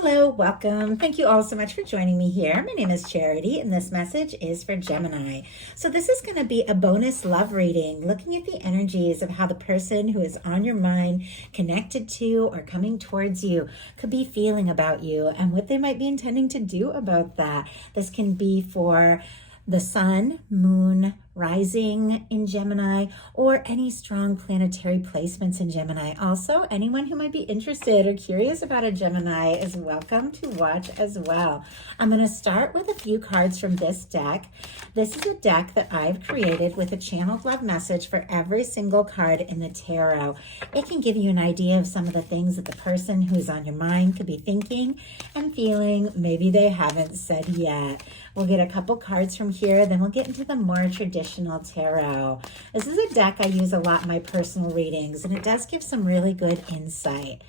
Hello, welcome. Thank you all so much for joining me here. My name is Charity, and this message is for Gemini. So this is going to be a bonus love reading, looking at the energies of how the person who is on your mind, connected to, or coming towards you could be feeling about you and what they might be intending to do about that. This can be for the sun, moon, rising in Gemini, or any strong planetary placements in Gemini. Also, anyone who might be interested or curious about a Gemini is welcome to watch as well. I'm going to start with a few cards from this deck. This is a deck that I've created with a channeled love message for every single card in the tarot. It can give you an idea of some of the things that the person who's on your mind could be thinking and feeling. Maybe they haven't said yet. We'll get a couple cards from here, then we'll get into the more traditional tarot. This is a deck I use a lot in my personal readings, and it does give some really good insight.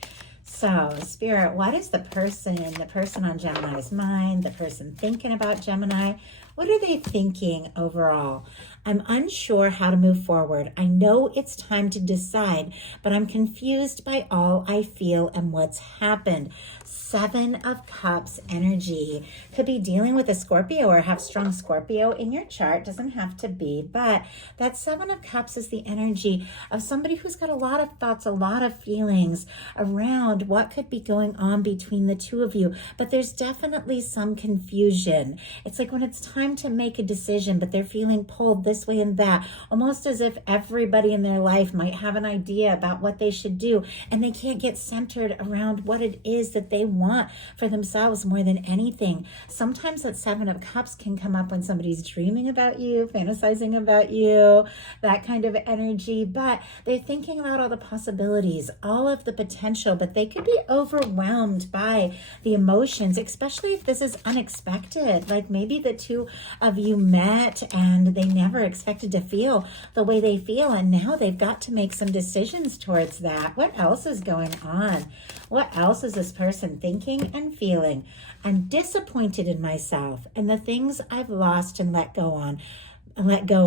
So, Spirit, what is the person on Gemini's mind, the person thinking about Gemini? What are they thinking overall? I'm unsure how to move forward. I know it's time to decide, but I'm confused by all I feel and what's happened. 7 of Cups energy. Could be dealing with a Scorpio or have strong Scorpio in your chart. Doesn't have to be, but that 7 of Cups is the energy of somebody who's got a lot of thoughts, a lot of feelings around what could be going on between the two of you. But there's definitely some confusion. It's like when it's time to make a decision, but they're feeling pulled this way and that, almost as if everybody in their life might have an idea about what they should do, and they can't get centered around what it is that they want for themselves more than anything. Sometimes that 7 of Cups can come up when somebody's dreaming about you, fantasizing about you, that kind of energy, but they're thinking about all the possibilities, all of the potential, but they could be overwhelmed by the emotions, especially if this is unexpected. Like maybe the two of you met and they never expected to feel the way they feel, and now they've got to make some decisions towards that. What else is going on? What else is this person thinking and feeling? I'm disappointed in myself and the things I've lost and let go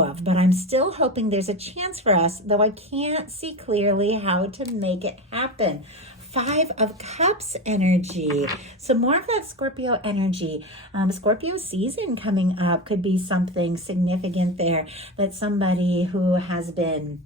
of, but I'm still hoping there's a chance for us, though I can't see clearly how to make it happen. 5 of Cups energy. So more of that Scorpio energy. Scorpio season coming up could be something significant there, that somebody who has been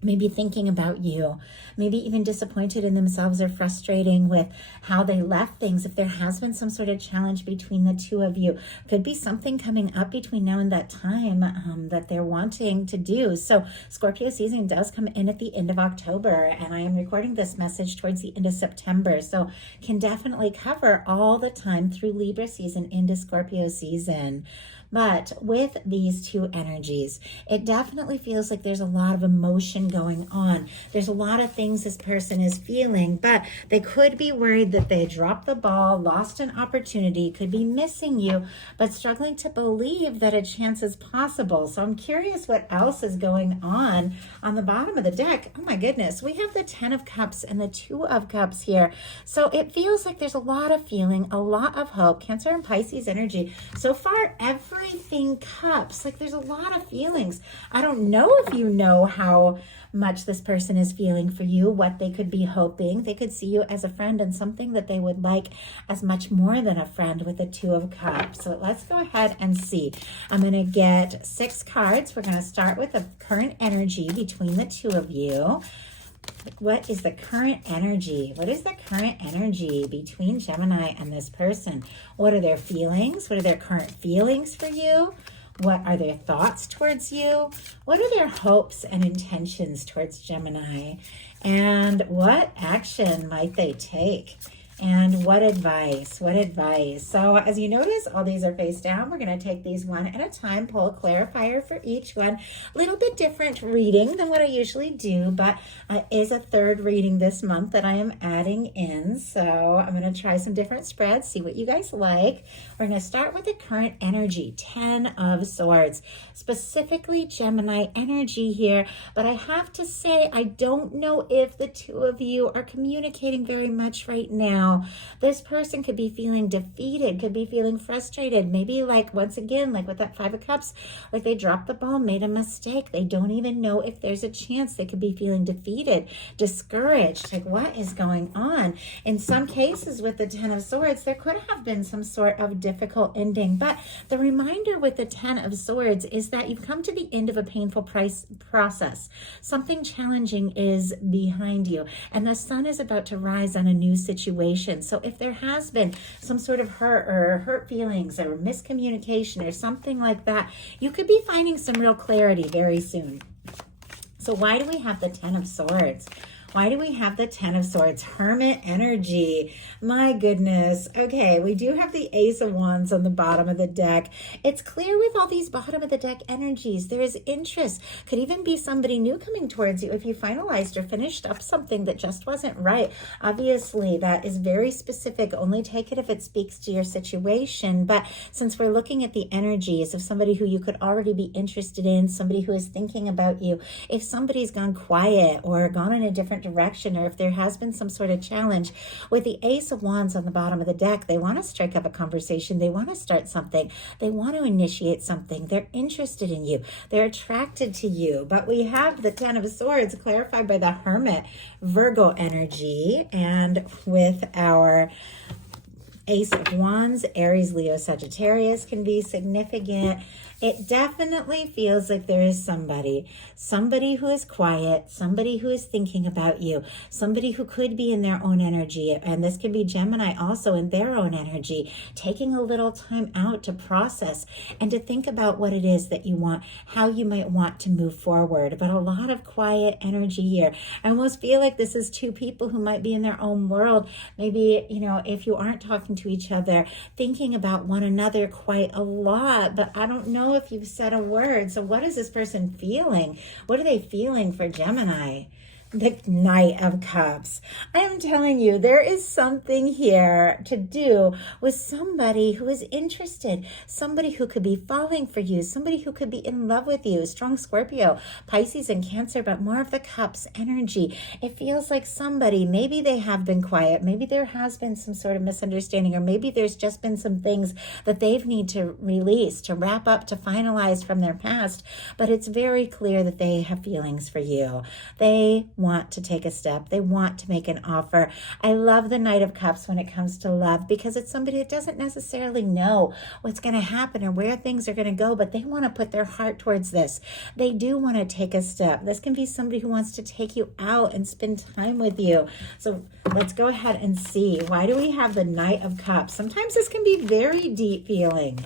maybe thinking about you, maybe even disappointed in themselves or frustrating with how they left things. If there has been some sort of challenge between the two of you, could be something coming up between now and that time that they're wanting to do. So Scorpio season does come in at the end of October, and I am recording this message towards the end of September. So can definitely cover all the time through Libra season into Scorpio season. But with these two energies, it definitely feels like there's a lot of emotion going on. There's a lot of things this person is feeling, but they could be worried that they dropped the ball, lost an opportunity, could be missing you, but struggling to believe that a chance is possible. So I'm curious what else is going on the bottom of the deck. Oh my goodness, we have the 10 of Cups and the 2 of Cups here. So it feels like there's a lot of feeling, a lot of hope. Cancer and Pisces energy. So far, everything Cups, like there's a lot of feelings. I don't know if you know how much this person is feeling for you, what they could be hoping. They could see you as a friend and something that they would like as much more than a friend with the 2 of Cups. So let's go ahead and see. I'm going to get 6 cards. We're going to start with the current energy between the two of you. What is the current energy? What is the current energy between Gemini and this person? What are their feelings? What are their current feelings for you? What are their thoughts towards you? What are their hopes and intentions towards Gemini? And what action might they take? And what advice? What advice? So as you notice, all these are face down. We're going to take these one at a time, pull a clarifier for each one. A little bit different reading than what I usually do, but is a third reading this month that I am adding in. So I'm going to try some different spreads, see what you guys like. We're going to start with the current energy, 10 of Swords, specifically Gemini energy here. But I have to say, I don't know if the two of you are communicating very much right now. now, this person could be feeling defeated, could be feeling frustrated. Maybe like, once again, like with that Five of Cups, like they dropped the ball, made a mistake. They don't even know if there's a chance. They could be feeling defeated, discouraged. Like, what is going on? In some cases with the Ten of Swords, there could have been some sort of difficult ending. But the reminder with the Ten of Swords is that you've come to the end of a painful process. Something challenging is behind you, and the sun is about to rise on a new situation. So if there has been some sort of hurt feelings or miscommunication or something like that, you could be finding some real clarity very soon. So why do we have the Ten of Swords? Why do we have the Ten of Swords? Hermit energy. My goodness. Okay, we do have the Ace of Wands on the bottom of the deck. It's clear with all these bottom of the deck energies, there is interest. Could even be somebody new coming towards you if you finalized or finished up something that just wasn't right. Obviously, that is very specific. Only take it if it speaks to your situation. But since we're looking at the energies of somebody who you could already be interested in, somebody who is thinking about you, if somebody's gone quiet or gone in a different direction, or if there has been some sort of challenge with the Ace of Wands on the bottom of the deck, they want to strike up a conversation. They want to start something. They want to initiate something. They're interested in you. They're attracted to you. But we have the Ten of Swords clarified by the Hermit, Virgo energy, and with our Ace of Wands, Aries, Leo, Sagittarius can be significant. It definitely feels like there is somebody who is quiet, somebody who is thinking about you, somebody who could be in their own energy. And this could be Gemini also in their own energy, taking a little time out to process and to think about what it is that you want, how you might want to move forward. But a lot of quiet energy here. I almost feel like this is two people who might be in their own world. Maybe, you know, if you aren't talking to each other, thinking about one another quite a lot, but I don't know if you've said a word. So what is this person feeling? What are they feeling for Gemini? The Knight of Cups. I am telling you, there is something here to do with somebody who is interested, somebody who could be falling for you, somebody who could be in love with you. Strong Scorpio, Pisces, and Cancer, but more of the Cups energy. It feels like somebody, maybe they have been quiet, maybe there has been some sort of misunderstanding, or maybe there's just been some things that they've need to release, to wrap up, to finalize from their past. But it's very clear that they have feelings for you. They want to take a step. They want to make an offer. I love the Knight of Cups when it comes to love, because it's somebody that doesn't necessarily know what's going to happen or where things are going to go, but they want to put their heart towards this. They do want to take a step. This can be somebody who wants to take you out and spend time with you. So let's go ahead and see. Why do we have the Knight of Cups? Sometimes this can be very deep feeling.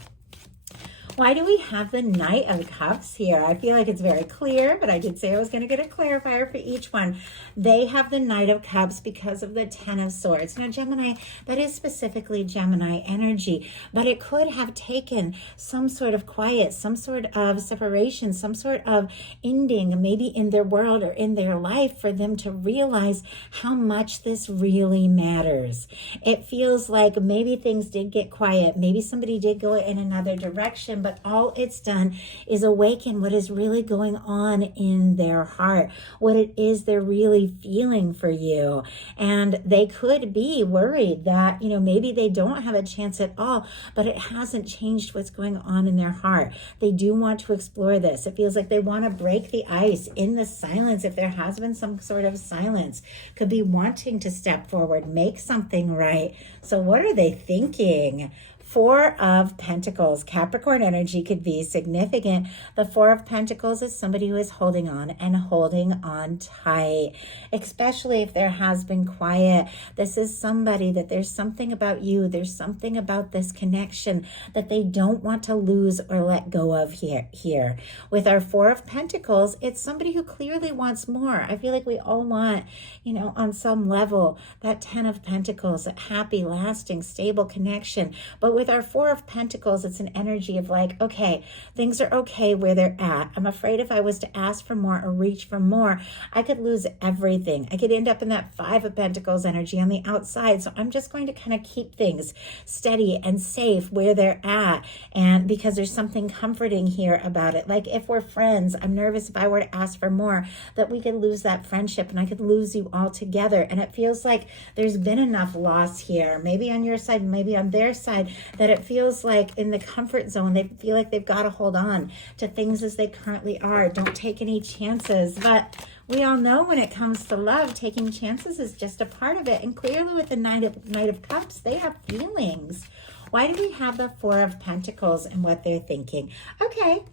Why do we have the Knight of Cups here? I feel like it's very clear, but I did say I was going to get a clarifier for each one. They have the Knight of Cups because of the Ten of Swords. Now, Gemini, that is specifically Gemini energy, but it could have taken some sort of quiet, some sort of separation, some sort of ending, maybe in their world or in their life, for them to realize how much this really matters. It feels like maybe things did get quiet. Maybe somebody did go in another direction, but all it's done is awaken what is really going on in their heart, what it is they're really feeling for you. And they could be worried that, you know, maybe they don't have a chance at all, but it hasn't changed what's going on in their heart. They do want to explore this. It feels like they want to break the ice in the silence. If there has been some sort of silence, could be wanting to step forward, make something right. So what are they thinking? Four of Pentacles. Capricorn energy could be significant. The Four of Pentacles is somebody who is holding on and holding on tight, especially if there has been quiet. This is somebody that there's something about you, there's something about this connection that they don't want to lose or let go of here. With our Four of Pentacles, it's somebody who clearly wants more. I feel like we all want, you know, on some level, that Ten of Pentacles, a happy, lasting, stable connection. But But with our Four of Pentacles, it's an energy of like, okay, things are okay where they're at. I'm afraid if I was to ask for more or reach for more, I could lose everything. I could end up in that Five of Pentacles energy on the outside. So I'm just going to kind of keep things steady and safe where they're at. And because there's something comforting here about it. Like if we're friends, I'm nervous if I were to ask for more, that we could lose that friendship and I could lose you altogether. And it feels like there's been enough loss here, maybe on your side, maybe on their side, that it feels like in the comfort zone, they feel like they've got to hold on to things as they currently are. Don't take any chances. But we all know when it comes to love, taking chances is just a part of it. And clearly with the Knight of Cups, they have feelings. Why do we have the Four of Pentacles and what they're thinking? Okay.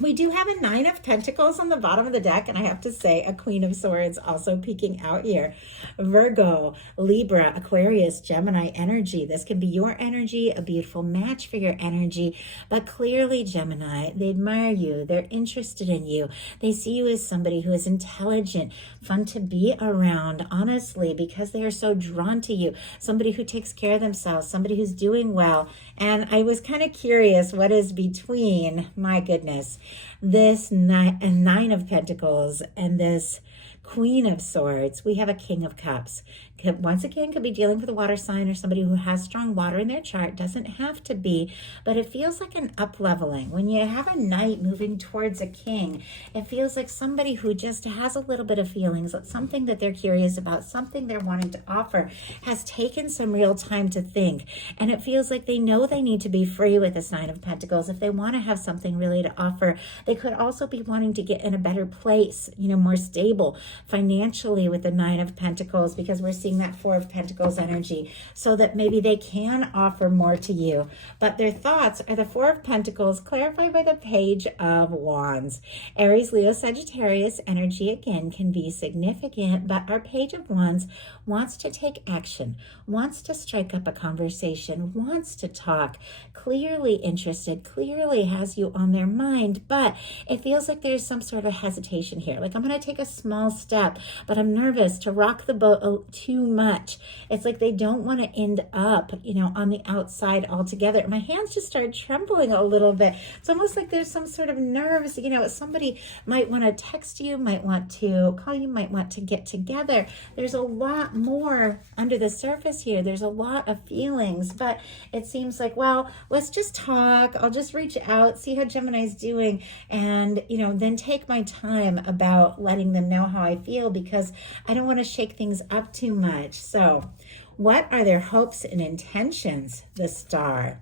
We do have a Nine of Pentacles on the bottom of the deck, and I have to say a Queen of Swords also peeking out here. Virgo, Libra, Aquarius, Gemini energy. This can be your energy, a beautiful match for your energy, but clearly, Gemini, they admire you. They're interested in you. They see you as somebody who is intelligent, fun to be around, honestly, because they are so drawn to you. Somebody who takes care of themselves, somebody who's doing well. And I was kind of curious what is between, my goodness, this Nine of Pentacles and this Queen of Swords. We have a King of Cups. Once again, could be dealing with a water sign or somebody who has strong water in their chart. Doesn't have to be, but it feels like an up-leveling. When you have a knight moving towards a king, it feels like somebody who just has a little bit of feelings, something that they're curious about, something they're wanting to offer, has taken some real time to think. And it feels like they know they need to be free with this Nine of Pentacles. If they want to have something really to offer, they could also be wanting to get in a better place, more stable financially with the Nine of Pentacles, because we're seeing that Four of Pentacles energy, so that maybe they can offer more to you. But their thoughts are the Four of Pentacles clarified by the Page of Wands. Aries, Leo, Sagittarius energy again can be significant, but our Page of Wands wants to take action, wants to strike up a conversation, wants to talk, clearly interested, clearly has you on their mind, but it feels like there's some sort of hesitation here. Like, I'm going to take a small step, but I'm nervous to rock the boat too much. It's like they don't want to end up, on the outside altogether. My hands just started trembling a little bit. It's almost like there's some sort of nerves, somebody might want to text you, might want to call you, might want to get together. There's a lot more under the surface here. There's a lot of feelings, but it seems like, well, let's just talk. I'll just reach out, see how Gemini's doing, and, then take my time about letting them know how I feel, because I don't want to shake things up too much. So what are their hopes and intentions? The Star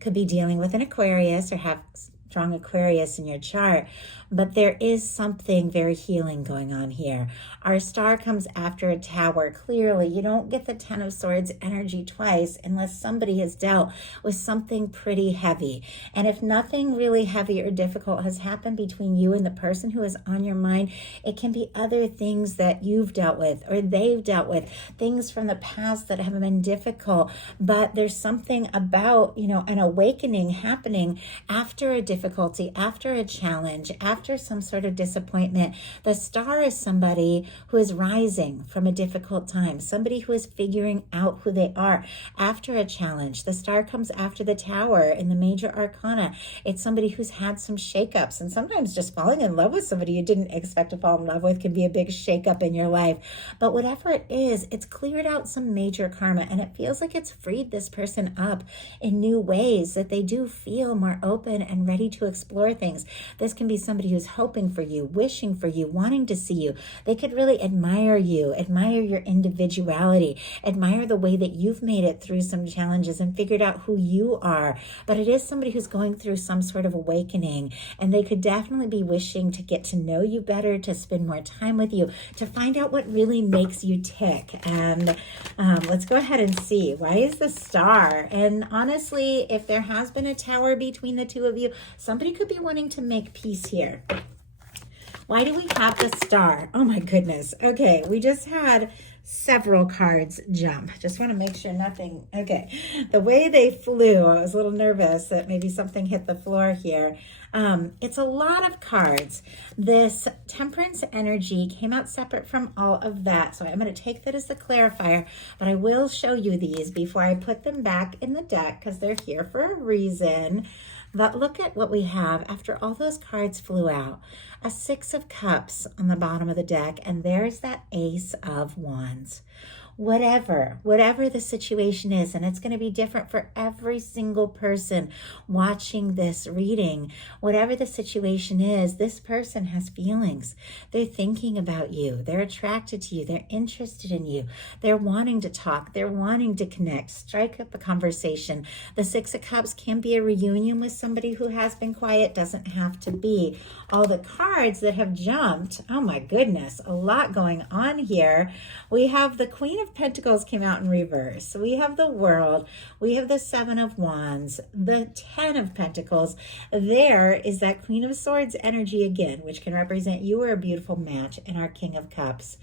could be dealing with an Aquarius or have strong Aquarius in your chart, but there is something very healing going on here. Our Star comes after a Tower. Clearly, you don't get the Ten of Swords energy twice unless somebody has dealt with something pretty heavy. And if nothing really heavy or difficult has happened between you and the person who is on your mind, it can be other things that you've dealt with or they've dealt with, things from the past that have been difficult. But there's something about, an awakening happening after a difficulty, after a challenge, after some sort of disappointment. The Star is somebody who is rising from a difficult time, somebody who is figuring out who they are after a challenge. The Star comes after the Tower in the major arcana. It's somebody who's had some shakeups, and sometimes just falling in love with somebody you didn't expect to fall in love with can be a big shakeup in your life. But whatever it is, it's cleared out some major karma, and it feels like it's freed this person up in new ways, that they do feel more open and ready to explore things. This can be somebody who's hoping for you, wishing for you, wanting to see you. They could really admire you, admire your individuality, admire the way that you've made it through some challenges and figured out who you are. But it is somebody who's going through some sort of awakening, and they could definitely be wishing to get to know you better, to spend more time with you, to find out what really makes you tick. And let's go ahead and see. Why is the Star? And honestly, if there has been a Tower between the two of you, somebody could be wanting to make peace here. Why do we have the Star? Oh my goodness. Okay, we just had several cards jump. Just want to make sure nothing, okay. The way they flew, I was a little nervous that maybe something hit the floor here. It's a lot of cards. This Temperance energy came out separate from all of that. So I'm going to take that as the clarifier, but I will show you these before I put them back in the deck because they're here for a reason. But look at what we have after all those cards flew out. A Six of Cups on the bottom of the deck, and there's that Ace of Wands. Whatever the situation is, and it's going to be different for every single person watching this reading. Whatever the situation is, this person has feelings. They're thinking about you. They're attracted to you. They're interested in you. They're wanting to talk. They're wanting to connect. Strike up a conversation. The Six of Cups can be a reunion with somebody who has been quiet. Doesn't have to be. All the cards that have jumped, oh my goodness, a lot going on here. We have the Queen of Pentacles came out in reverse. We have the World. We have the Seven of Wands, the Ten of Pentacles. There is that Queen of Swords energy again, which can represent you are a beautiful match, and our King of Cups.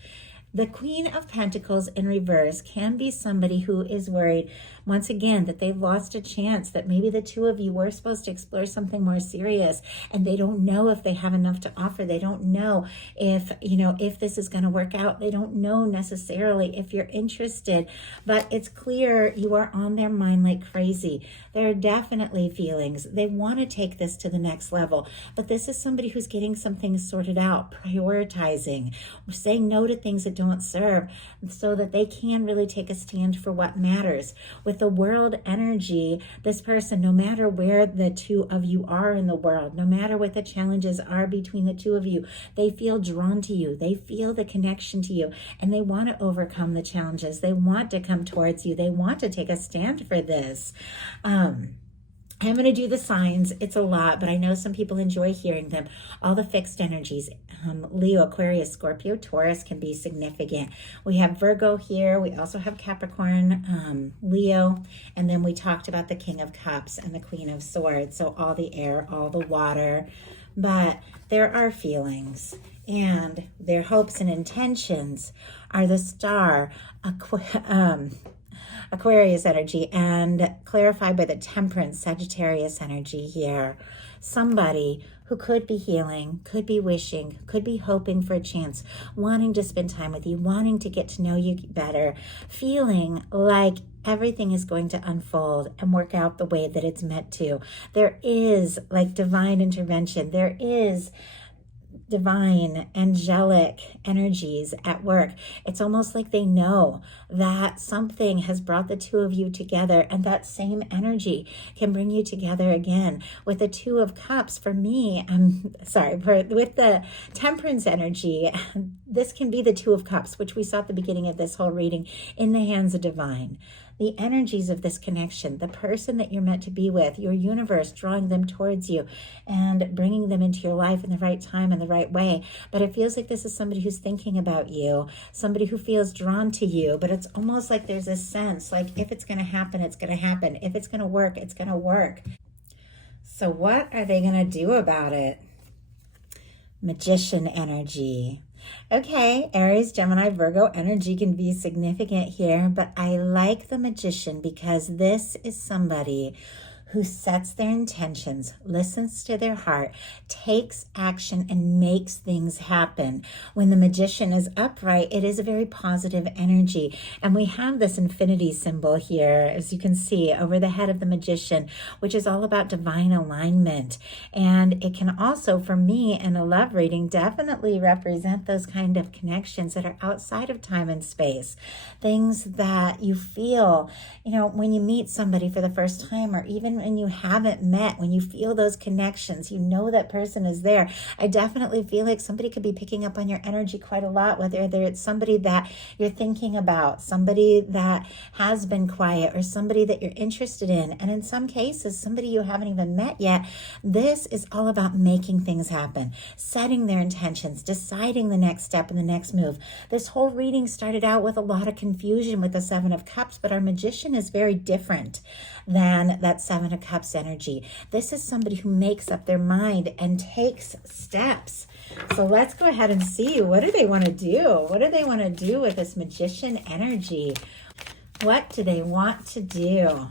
The Queen of Pentacles in reverse can be somebody who is worried, once again, that they've lost a chance, that maybe the two of you were supposed to explore something more serious, and they don't know if they have enough to offer. They don't know if, if this is going to work out. They don't know necessarily if you're interested, but it's clear you are on their mind like crazy. There are definitely feelings. They want to take this to the next level, but this is somebody who's getting some things sorted out, prioritizing, saying no to things that don't serve, so that they can really take a stand for what matters. With the World energy, this person, no matter where the two of you are in the world, no matter what the challenges are between the two of you, they feel drawn to you. They feel the connection to you, and they want to overcome the challenges. They want to come towards you. They want to take a stand for this. I'm going to do the signs. It's a lot, but I know some people enjoy hearing them. All the fixed energies, Leo, Aquarius, Scorpio, Taurus can be significant. We have Virgo here. We also have Capricorn, Leo, and then we talked about the King of Cups and the Queen of Swords. So all the air, all the water, but there are feelings, and their hopes and intentions are the Star, Aquarius energy, and clarified by the Temperance, Sagittarius energy here. Somebody who could be healing, could be wishing, could be hoping for a chance, wanting to spend time with you, wanting to get to know you better, feeling like everything is going to unfold and work out the way that it's meant to. There is like divine intervention. There is divine angelic energies at work. It's almost like they know that something has brought the two of you together, and that same energy can bring you together again. With the Two of Cups, for me, with the Temperance energy, this can be the Two of Cups, which we saw at the beginning of this whole reading, in the hands of divine. The energies of this connection, the person that you're meant to be with, your universe drawing them towards you and bringing them into your life in the right time and the right way. But it feels like this is somebody who's thinking about you, somebody who feels drawn to you, but it's almost like there's a sense like if it's going to happen, it's going to happen. If it's going to work, it's going to work. So what are they going to do about it? Magician energy. Okay, Aries, Gemini, Virgo energy can be significant here, but I like the Magician because this is somebody who sets their intentions, listens to their heart, takes action, and makes things happen. When the Magician is upright, it is a very positive energy. And we have this infinity symbol here, as you can see, over the head of the Magician, which is all about divine alignment. And it can also, for me, in a love reading, definitely represent those kind of connections that are outside of time and space. Things that you feel, when you meet somebody for the first time, or even when you haven't met, when you feel those connections, that person is there. I definitely feel like somebody could be picking up on your energy quite a lot, whether it's somebody that you're thinking about, somebody that has been quiet, or somebody that you're interested in. And in some cases, somebody you haven't even met yet. This is all about making things happen, setting their intentions, deciding the next step and the next move. This whole reading started out with a lot of confusion with the Seven of Cups, but our Magician is very different than that Seven Seven of Cups energy. This is somebody who makes up their mind and takes steps. So let's go ahead and see, what do they want to do? What do they want to do with this Magician energy? What do they want to do?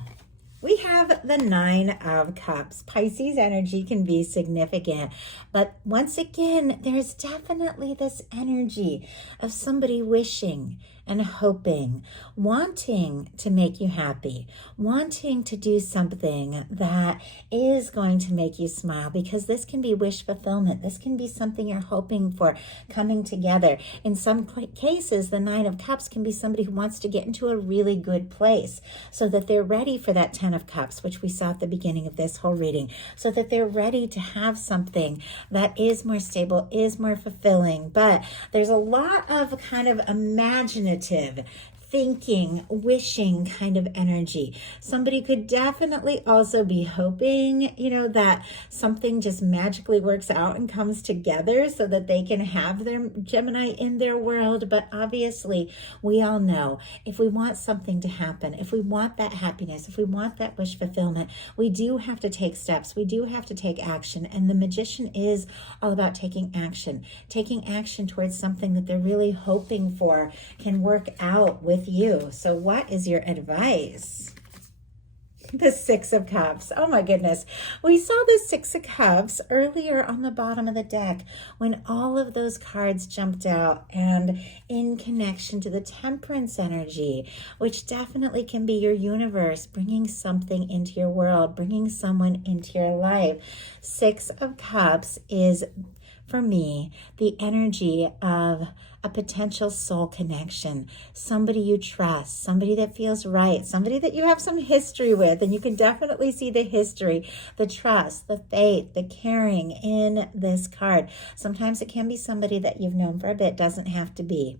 We have the Nine of Cups. Pisces energy can be significant, but once again, there's definitely this energy of somebody wishing and hoping, wanting to make you happy, wanting to do something that is going to make you smile, because this can be wish fulfillment. This can be something you're hoping for coming together. In some cases, the Nine of Cups can be somebody who wants to get into a really good place so that they're ready for that Ten of Cups, which we saw at the beginning of this whole reading, so that they're ready to have something that is more stable, is more fulfilling. But there's a lot of kind of imaginative thinking, wishing kind of energy. Somebody could definitely also be hoping, that something just magically works out and comes together so that they can have their Gemini in their world. But obviously, we all know if we want something to happen, if we want that happiness, if we want that wish fulfillment, we do have to take steps. We do have to take action. And the Magician is all about taking action towards something that they're really hoping for can work out with you. So what is your advice? The Six of Cups. Oh my goodness. We saw the Six of Cups earlier on the bottom of the deck when all of those cards jumped out, and in connection to the Temperance energy, which definitely can be your universe, bringing something into your world, bringing someone into your life. Six of Cups is, for me, the energy of a potential soul connection, somebody you trust, somebody that feels right, somebody that you have some history with, and you can definitely see the history, the trust, the faith, the caring in this card. Sometimes it can be somebody that you've known for a bit, doesn't have to be.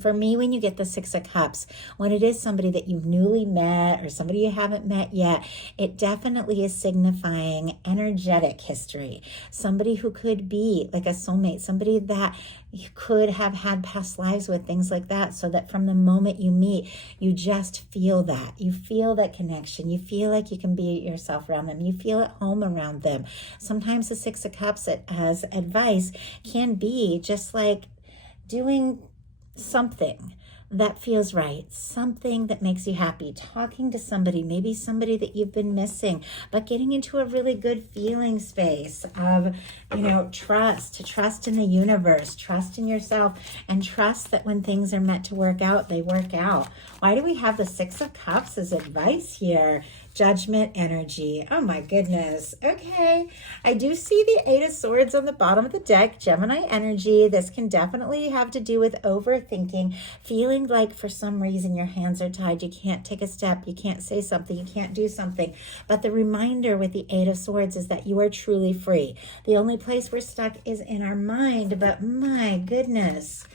For me, when you get the Six of Cups, when it is somebody that you've newly met or somebody you haven't met yet, it definitely is signifying energetic history. Somebody who could be like a soulmate, somebody that you could have had past lives with, things like that, so that from the moment you meet, you just feel that. You feel that connection. You feel like you can be yourself around them. You feel at home around them. Sometimes the Six of Cups as advice can be just like doing something that feels right, something that makes you happy, talking to somebody, maybe somebody that you've been missing, but getting into a really good feeling space of, trust in the universe, trust in yourself, and trust that when things are meant to work out, they work out. Why do we have the Six of Cups as advice here? Judgment energy. Oh my goodness. Okay. I do see the Eight of Swords on the bottom of the deck. Gemini energy. This can definitely have to do with overthinking, feeling like for some reason your hands are tied. You can't take a step. You can't say something. You can't do something. But the reminder with the Eight of Swords is that you are truly free. The only place we're stuck is in our mind. But my goodness,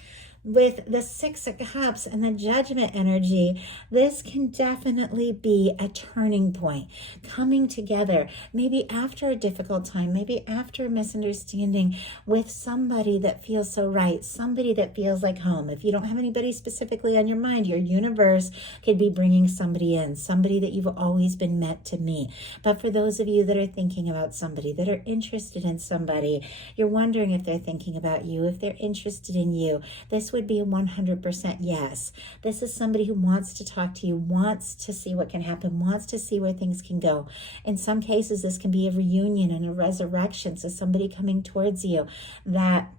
with the Six of Cups and the Judgment energy, this can definitely be a turning point, coming together, maybe after a difficult time, maybe after a misunderstanding with somebody that feels so right, somebody that feels like home. If you don't have anybody specifically on your mind, your universe could be bringing somebody in, somebody that you've always been meant to meet. But for those of you that are thinking about somebody, that are interested in somebody, you're wondering if they're thinking about you, if they're interested in you, this would be a 100% yes. This is somebody who wants to talk to you, wants to see what can happen, wants to see where things can go. In some cases, this can be a reunion and a resurrection. So somebody coming towards you that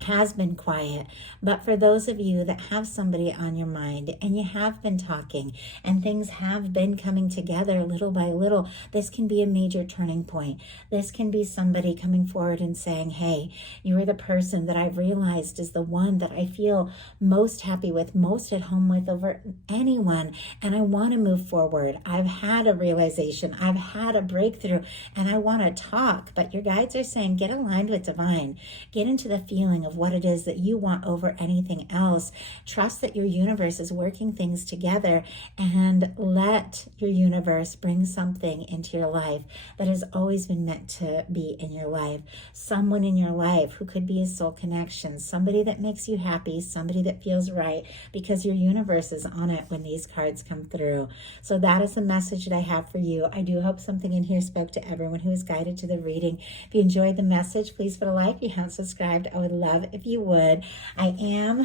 has been quiet. But for those of you that have somebody on your mind and you have been talking and things have been coming together little by little, this can be a major turning point. This can be somebody coming forward and saying, hey, you are the person that I've realized is the one that I feel most happy with, most at home with over anyone, and I want to move forward. I've had a realization, I've had a breakthrough, and I want to talk. But your guides are saying, get aligned with divine, get into the feeling feeling of what it is that you want over anything else. Trust that your universe is working things together, and let your universe bring something into your life that has always been meant to be in your life. Someone in your life who could be a soul connection, somebody that makes you happy, somebody that feels right, because your universe is on it when these cards come through. So that is the message that I have for you. I do hope something in here spoke to everyone who is guided to the reading. If you enjoyed the message, please put a like. If you haven't subscribed, I would love if you would. I am,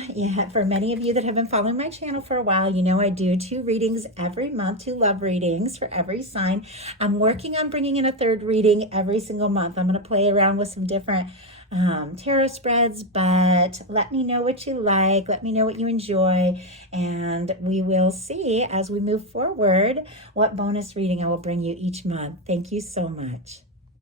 for many of you that have been following my channel for a while, you know I do 2 readings every month, 2 love readings for every sign. I'm working on bringing in a 3rd reading every single month. I'm going to play around with some different tarot spreads, but let me know what you like, let me know what you enjoy, and we will see as we move forward what bonus reading I will bring you each month. Thank you so much.